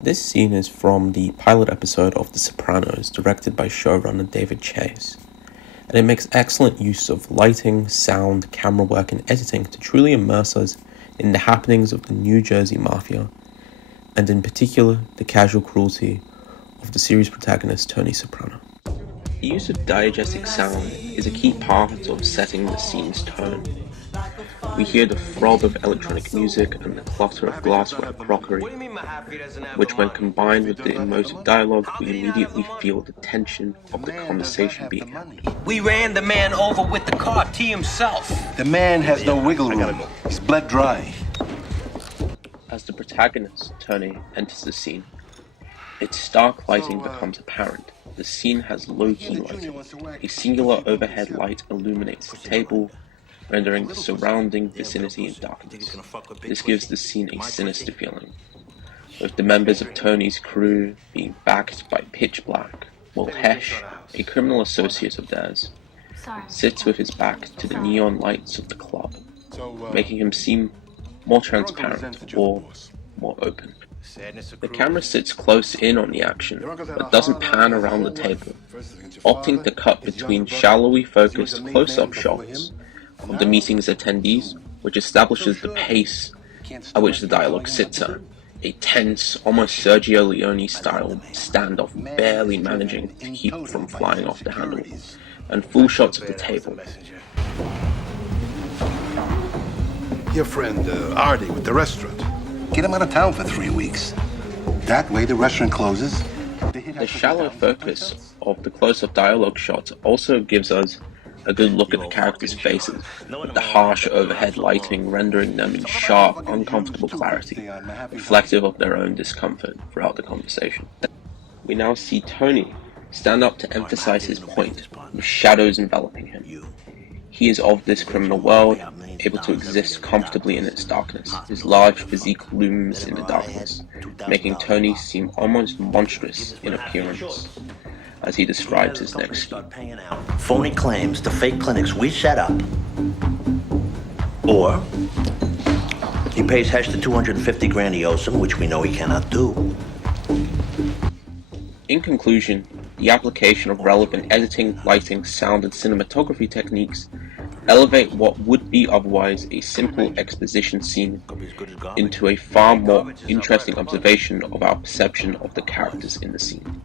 This scene is from the pilot episode of The Sopranos, directed by showrunner David Chase, and it makes excellent use of lighting, sound, camera work, and editing to truly immerse us in the happenings of the New Jersey Mafia, and in particular, the casual cruelty of the series protagonist Tony Soprano. The use of diegetic sound is a key part of setting the scene's tone. We hear the throb of electronic music and the clutter of glassware crockery, which when combined with the emotive dialogue, we immediately feel the tension of the conversation being had. We ran the man over with the car, T himself. The man has no wiggle room. He's bled dry. As the protagonist, Tony, enters the scene, its stark lighting becomes apparent. The scene has low-key lighting. A singular overhead light illuminates the table, rendering the surrounding vicinity in darkness. This gives the scene a sinister feeling, with the members of Tony's crew being backed by pitch black, while Hesh, a criminal associate of theirs, sits with his back to the neon lights of the club, making him seem more transparent or more open. The camera sits close in on the action, but doesn't pan around the table, opting to cut between shallowly focused close-up shots of the meeting's attendees, which establishes the pace at which the dialogue sits at. A tense, almost Sergio Leone-style standoff barely managing to keep from flying off the handle, and full shots of the table. Your friend Artie with the restaurant. Get him out of town for 3 weeks. That way the restaurant closes. The shallow focus of the close-up dialogue shots also gives us a good look at the characters' faces, with the harsh overhead lighting rendering them in sharp, uncomfortable clarity, reflective of their own discomfort throughout the conversation. We now see Tony stand up to emphasize his point, with shadows enveloping him. He is of this criminal world, able to exist comfortably in its darkness. His large physique looms in the darkness, making Tony seem almost monstrous in appearance, as he describes his next scheme. Phony claims to fake clinics we set up, or he pays Hesh the 250 grand he owes him, which we know he cannot do. In conclusion, the application of relevant editing, lighting, sound, and cinematography techniques elevate what would be otherwise a simple exposition scene into a far more interesting observation of our perception of the characters in the scene.